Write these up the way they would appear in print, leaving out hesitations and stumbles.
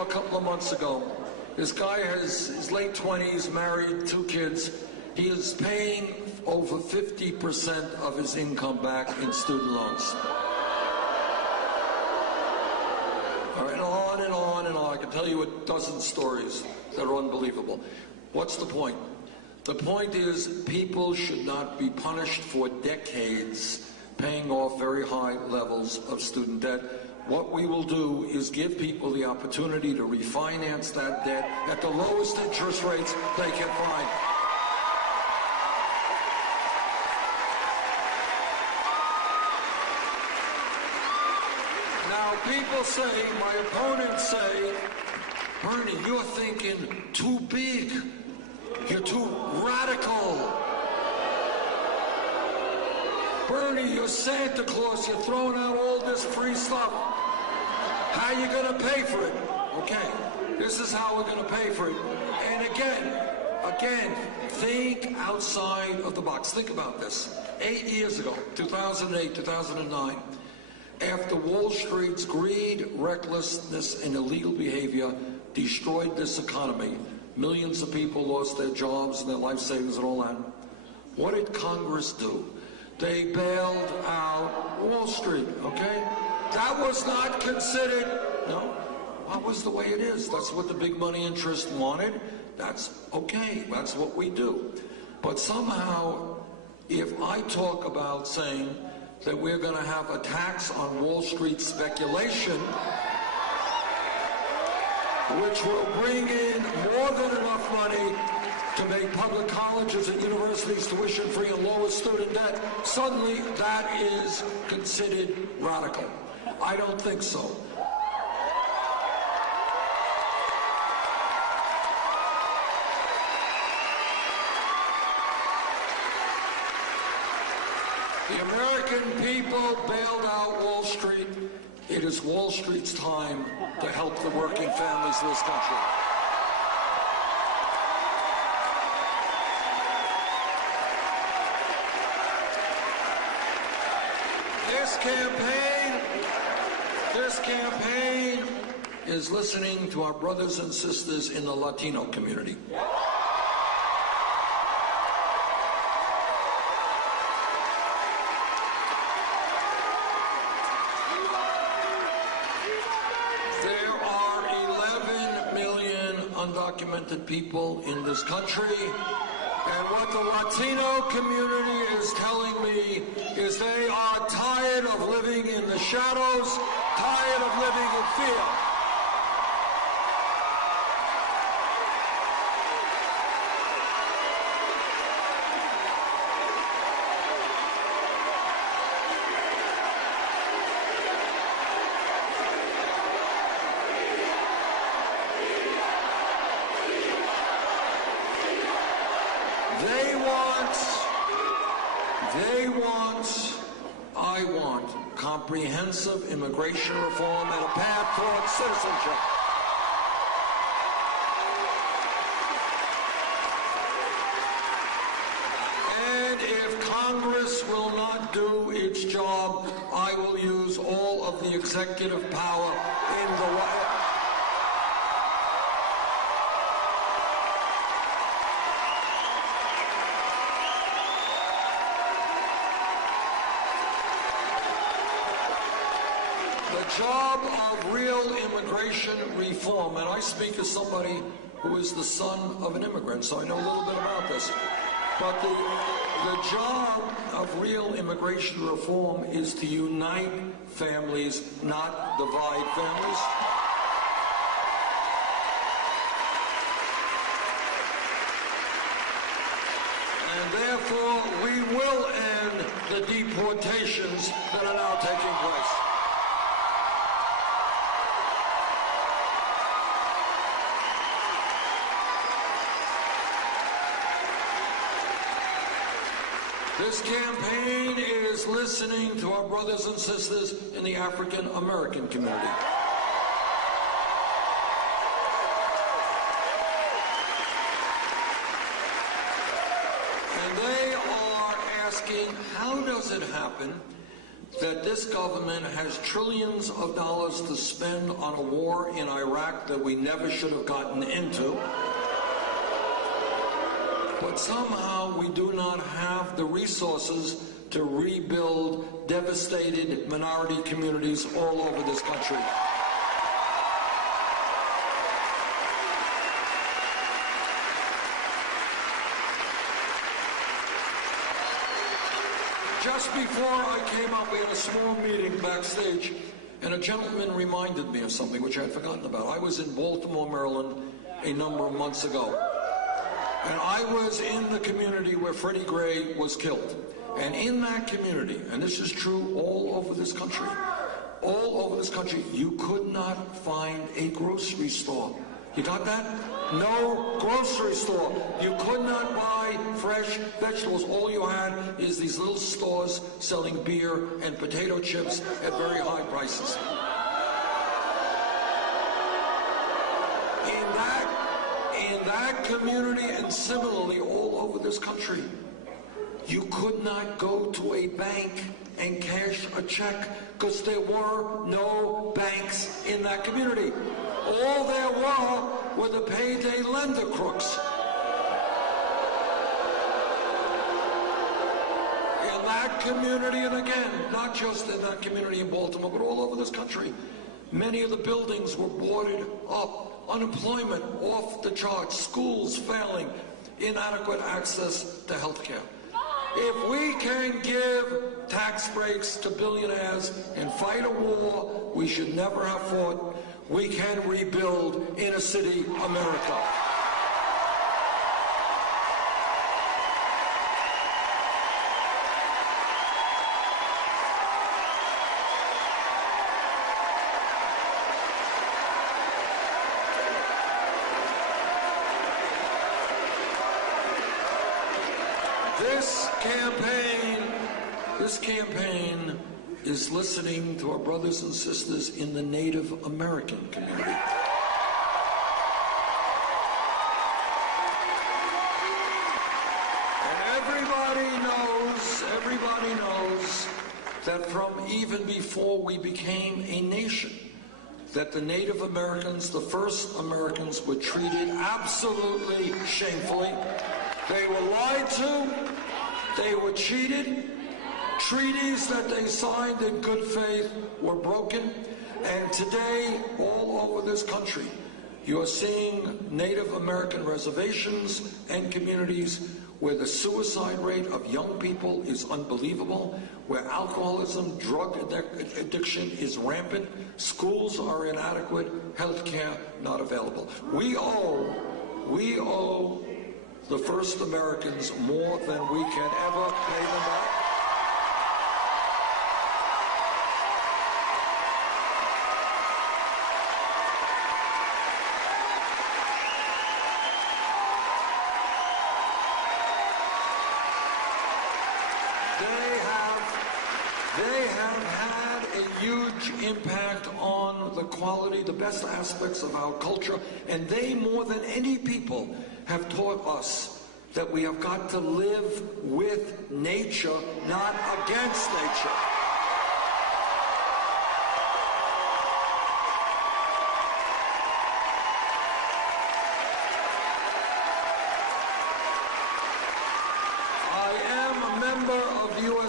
a couple of months ago. This guy has his late 20s, married, 2 kids. He is paying over 50% of his income back in student loans. All right, and on and on and on. I can tell you a dozen stories that are unbelievable. What's the point? The point is people should not be punished for decades paying off very high levels of student debt. What we will do is give people the opportunity to refinance that debt at the lowest interest rates they can find. Now, people say, my opponents say, Bernie, you're thinking too big. You're too radical. Bernie, you're Santa Claus. You're throwing out all this free stuff. How are you going to pay for it? Okay, this is how we're going to pay for it. And again, think outside of the box. Think about this. 8 years ago, 2008, 2009, after Wall Street's greed, recklessness, and illegal behavior destroyed this economy, millions of people lost their jobs and their life savings and all that. What did Congress do? They bailed out Wall Street, okay? That was not considered, no, that was the way it is. That's what the big money interest wanted. That's okay, that's what we do. But somehow, if I talk about saying that we're going to have a tax on Wall Street speculation, which will bring in more than enough money to make public colleges and universities tuition-free and lower student debt, suddenly that is considered radical. I don't think so. The American people bailed out Wall Street. It is Wall Street's time to help the working families of this country. This campaign is listening to our brothers and sisters in the Latino community. There are 11 million undocumented people in this country. And what the Latino community is telling me is they are tired of living in the shadows, tired of living in fear. I want comprehensive immigration reform and a path towards citizenship. And if Congress will not do its job, I will use all of the executive power in the White House. The job of real immigration reform, and I speak as somebody who is the son of an immigrant, so I know a little bit about this, but the job of real immigration reform is to unite families, not divide families. And therefore, we will end the deportations that are now taking place. This campaign is listening to our brothers and sisters in the African American community. And they are asking, how does it happen that this government has trillions of dollars to spend on a war in Iraq that we never should have gotten into. But somehow we do not have the resources to rebuild devastated minority communities all over this country. Just before I came up, we had a small meeting backstage, and a gentleman reminded me of something which I had forgotten about. I was in Baltimore, Maryland, a number of months ago, and I was in the community where Freddie Gray was killed. And in that community, and this is true all over this country, you could not find a grocery store. You got that? No grocery store. You could not buy fresh vegetables. All you had is these little stores selling beer and potato chips at very high prices. In that community, and similarly all over this country, you could not go to a bank and cash a check because there were no banks in that community. All there were the payday lender crooks. In that community, and again, not just in that community in Baltimore, but all over this country, many of the buildings were boarded up, unemployment off the charts, schools failing, inadequate access to health care. If we can give tax breaks to billionaires and fight a war we should never have fought, we can rebuild inner city America. This campaign is listening to our brothers and sisters in the Native American community. And everybody knows that from even before we became a nation, that the Native Americans, the first Americans, were treated absolutely shamefully. They were lied to, they were cheated, treaties that they signed in good faith were broken, and today, all over this country, you are seeing Native American reservations and communities where the suicide rate of young people is unbelievable, where alcoholism, drug addiction is rampant, schools are inadequate, health care not available. We owe the first Americans more than we can ever pay them back. They have had a huge impact on the quality, the best aspects of our culture, and they, more than any people, have taught us that we have got to live with nature, not against nature.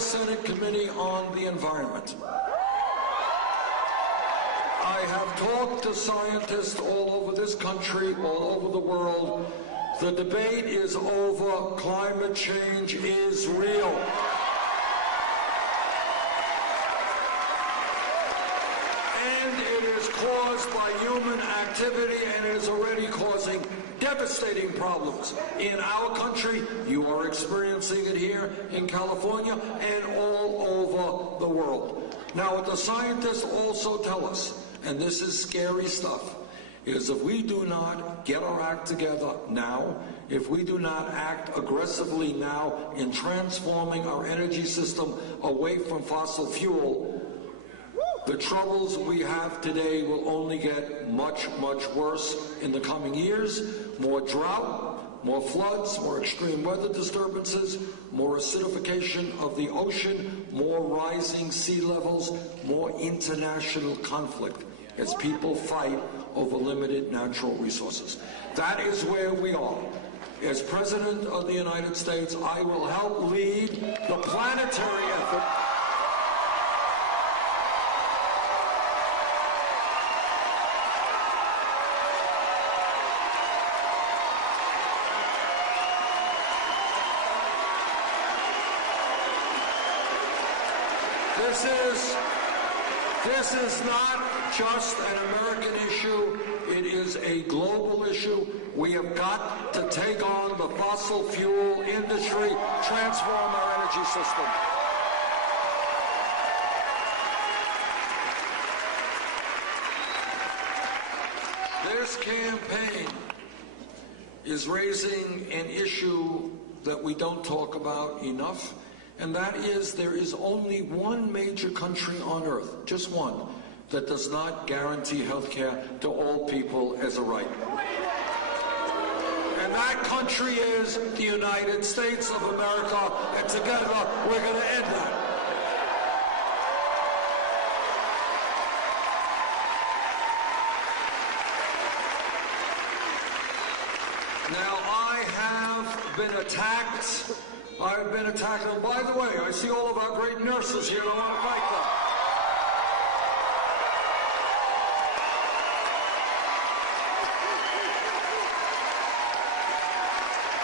Senate Committee on the Environment. I have talked to scientists all over this country, all over the world. The debate is over. Climate change is real. And it is caused by human activity, and it is already causing devastating problems in our country. You are experiencing it here in California and all over the world. Now, what the scientists also tell us, and this is scary stuff, is if we do not get our act together now, if we do not act aggressively now in transforming our energy system away from fossil fuel, the troubles we have today will only get much, much worse in the coming years. More drought, More floods, more extreme weather disturbances, more acidification of the ocean, more rising sea levels, more international conflict as people fight over limited natural resources. That is where we are. As President of the United States, I will help lead the planetary effort This is not just an American issue, it is a global issue. We have got to take on the fossil fuel industry, transform our energy system. This campaign is raising an issue that we don't talk about enough, and that is there is only one major country on earth, just one, that does not guarantee health care to all people as a right. And that country is the United States of America, and together we're going to end that. Now, I have been attacked. I've been attacked. And by the way, I see all of our great nurses here, and I want to thank them.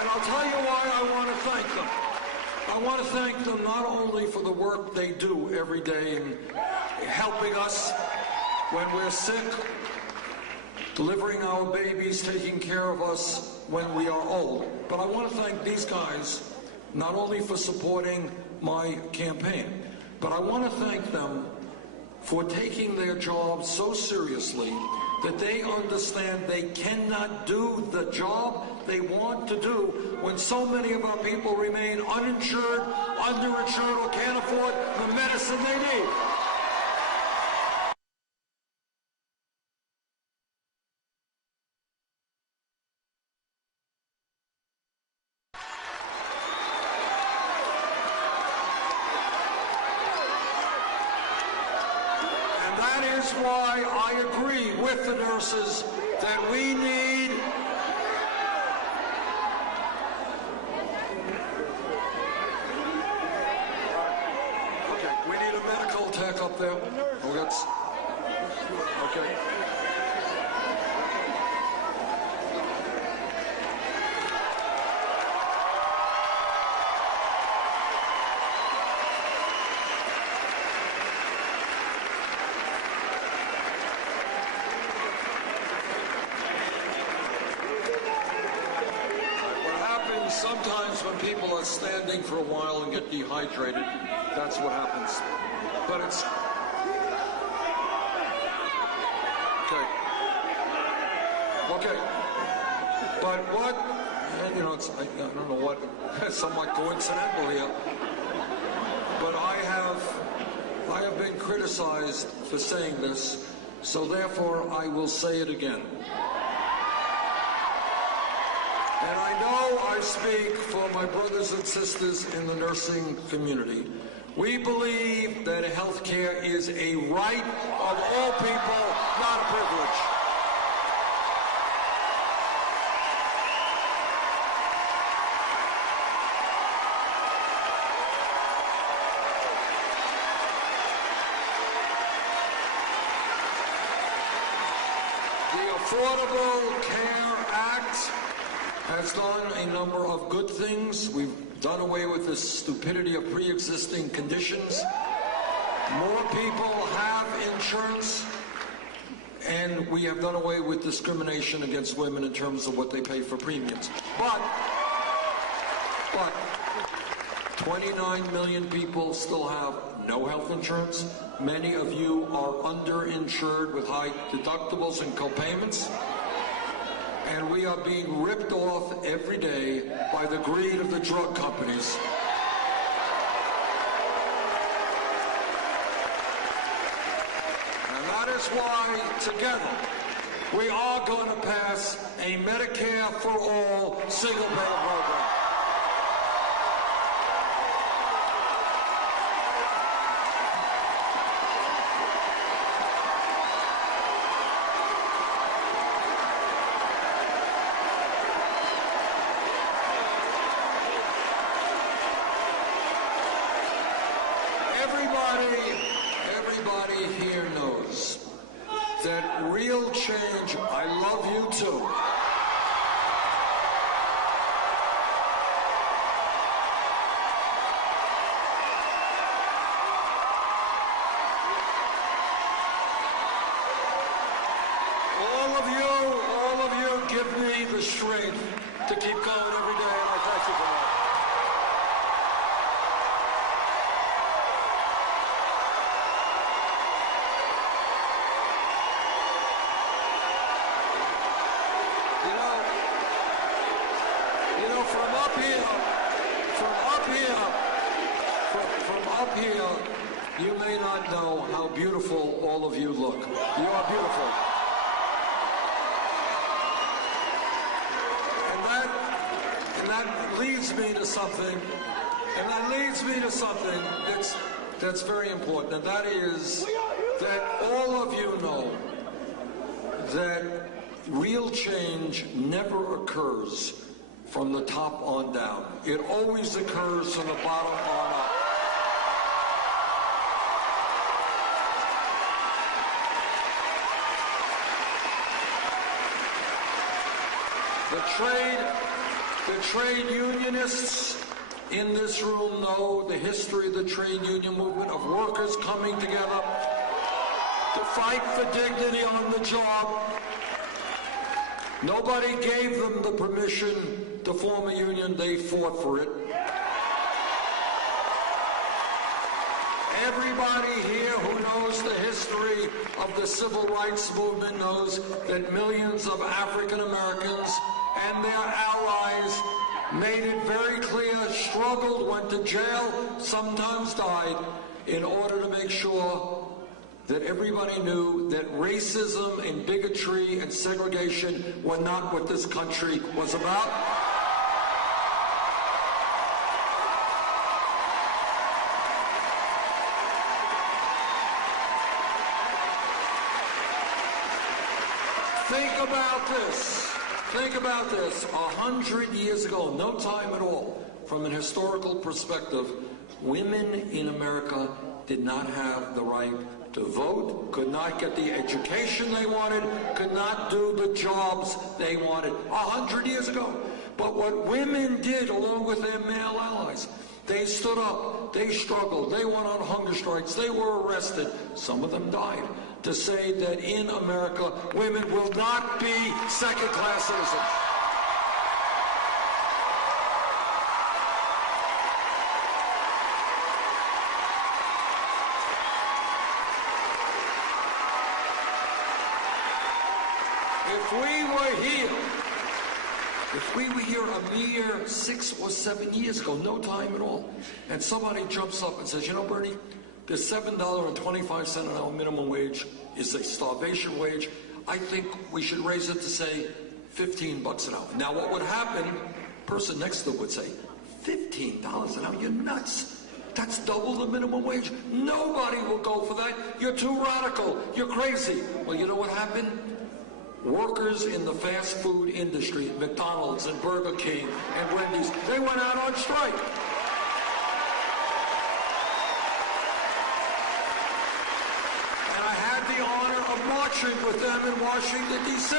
And I'll tell you why I want to thank them. I want to thank them not only for the work they do every day in helping us when we're sick, delivering our babies, taking care of us when we are old, but I want to thank these guys not only for supporting my campaign, but I want to thank them for taking their job so seriously that they understand they cannot do the job they want to do when so many of our people remain uninsured, underinsured, or can't afford the medicine they need. That is why I agree with the nurses that we need a medical tech up there. Okay. Sometimes when people are standing for a while and get dehydrated, that's what happens. But it's... Okay. But what... And, you know, it's, I don't know what... somewhat coincidental here. But I have been criticized for saying this, so therefore I will say it again. And I know I speak for my brothers and sisters in the nursing community. We believe that health care is a right of all people, not a privilege. The Affordable Care Act has done a number of good things. We've done away with the stupidity of pre-existing conditions. More people have insurance, and we have done away with discrimination against women in terms of what they pay for premiums. But 29 million people still have no health insurance. Many of you are underinsured with high deductibles and copayments. And we are being ripped off every day by the greed of the drug companies. And that is why, we are going to pass a Medicare for all single-payer program. Everybody here knows that real change, I love you too. All of you give me the strength to keep going every day, and I thank you for that. From up here, you may not know how beautiful all of you look. You are beautiful. And that leads me to something, that's very important, and that is that all of you know that real change never occurs from the top on down. It always occurs from the bottom on up. The trade unionists in this room know the history of the trade union movement, of workers coming together to fight for dignity on the job. Nobody gave them the permission to form a union. They fought for it. Everybody here who knows the history of the civil rights movement knows that millions of African Americans and their allies made it very clear, struggled, went to jail, sometimes died, in order to make sure that everybody knew that racism and bigotry and segregation were not what this country was about. Think about this. Think about this. 100 years ago, no time at all, from an historical perspective, women in America did not have the right to vote, could not get the education they wanted, could not do the jobs they wanted 100 years ago. But what women did, along with their male allies, they stood up, they struggled, they went on hunger strikes, they were arrested, some of them died, to say that in America, women will not be second-class citizens. If we were here a mere 6 or 7 years ago, no time at all, and somebody jumps up and says, you know, Bernie, the $7.25 an hour minimum wage is a starvation wage. I think we should raise it to, say, $15 an hour. Now, what would happen, the person next to them would say, $15 an hour? You're nuts. That's double the minimum wage. Nobody will go for that. You're too radical. You're crazy. Well, you know what happened? Workers in the fast food industry, McDonald's and Burger King and Wendy's, they went out on strike. And I had the honor of marching with them in Washington, D.C.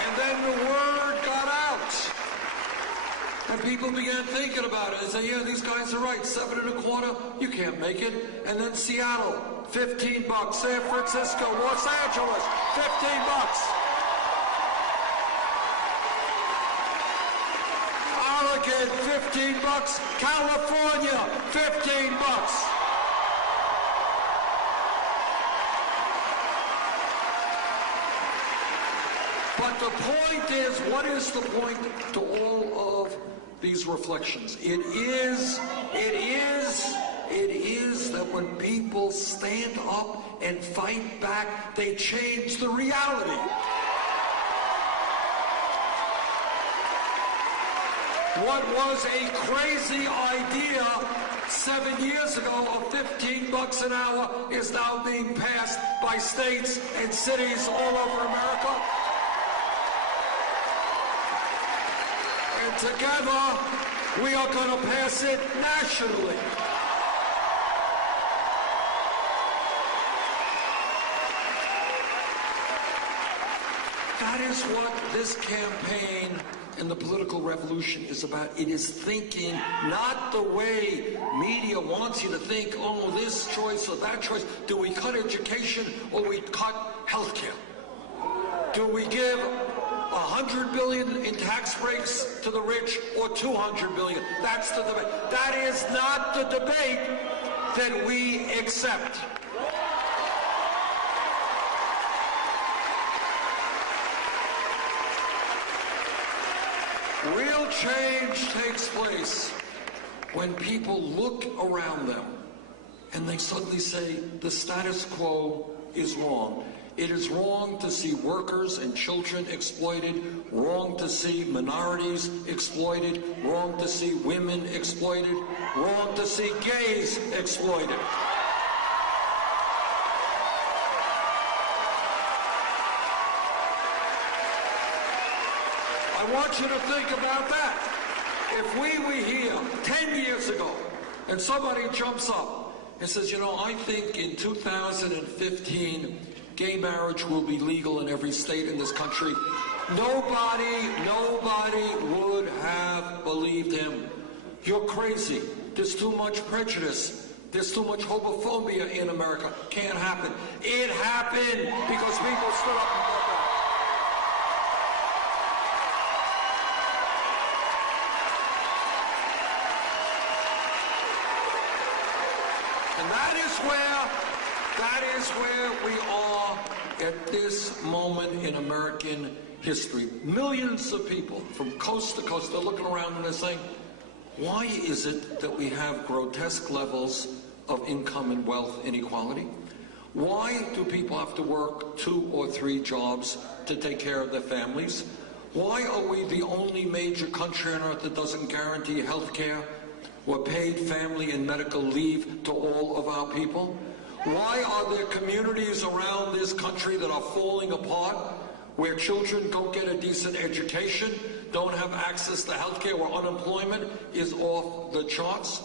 And then the word got out. And people began thinking about it and say, yeah, these guys are right, 7 1/4, you can't make it. And then Seattle, $15. San Francisco, Los Angeles, $15. Oregon, $15. California, $15. But the point is, what is the point to all of these reflections? It It is that when people stand up and fight back, they change the reality. What was a crazy idea 7 years ago of $15 an hour is now being passed by states and cities all over America. And together, we are going to pass it nationally. That is what this campaign and the political revolution is about. It is thinking not the way media wants you to think, oh, this choice or that choice. Do we cut education or we cut health care? Do we give $100 billion in tax breaks to the rich or $200 billion? That's the debate. That is not the debate that we accept. Real change takes place when people look around them and they suddenly say the status quo is wrong. It is wrong to see workers and children exploited, wrong to see minorities exploited, wrong to see women exploited, wrong to see gays exploited. I want you to think about that. If we were here 10 years ago and somebody jumps up and says, you know, I think in 2015 gay marriage will be legal in every state in this country, nobody would have believed him. You're crazy. There's too much prejudice. There's too much homophobia in America. Can't happen. It happened because people stood up and fought back. And that is where we are at this moment in American history. Millions of people from coast to coast, they're looking around and they're saying, why is it that we have grotesque levels of income and wealth inequality? Why do people have to work 2 or 3 jobs to take care of their families? Why are we the only major country on earth that doesn't guarantee health care or paid family and medical leave to all of our people? Why are there communities around this country that are falling apart, where children don't get a decent education, don't have access to health care, where unemployment is off the charts?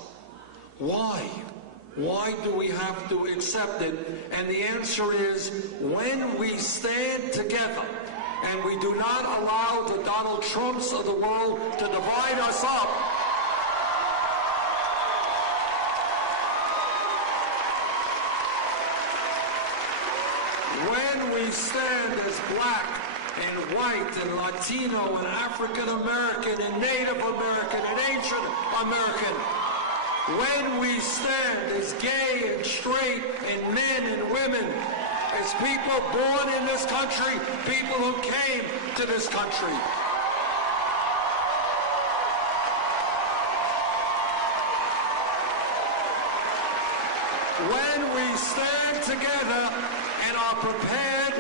Why? Why do we have to accept it? And the answer is, when we stand together and we do not allow the Donald Trumps of the world to divide us up, when we stand as black and white and Latino and African American and Native American and Asian American, when we stand as gay and straight and men and women, as people born in this country, people who came to this country, when we stand together and are prepared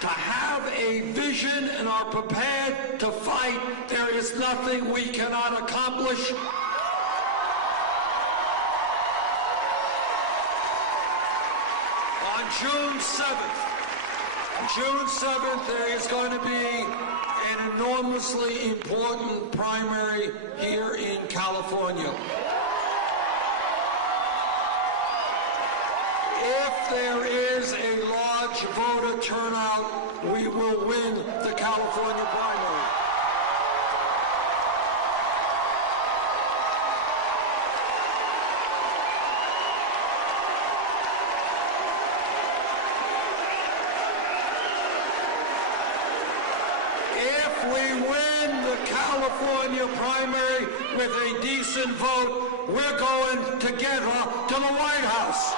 to have a vision and are prepared to fight, there is nothing we cannot accomplish. On June 7th, there is going to be an enormously important primary here in California. If there is a large voter turnout, we will win the California primary. If we win the California primary with a decent vote, we're going together to the White House.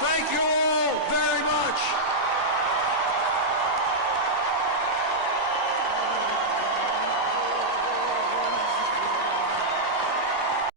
Thank you all. very much.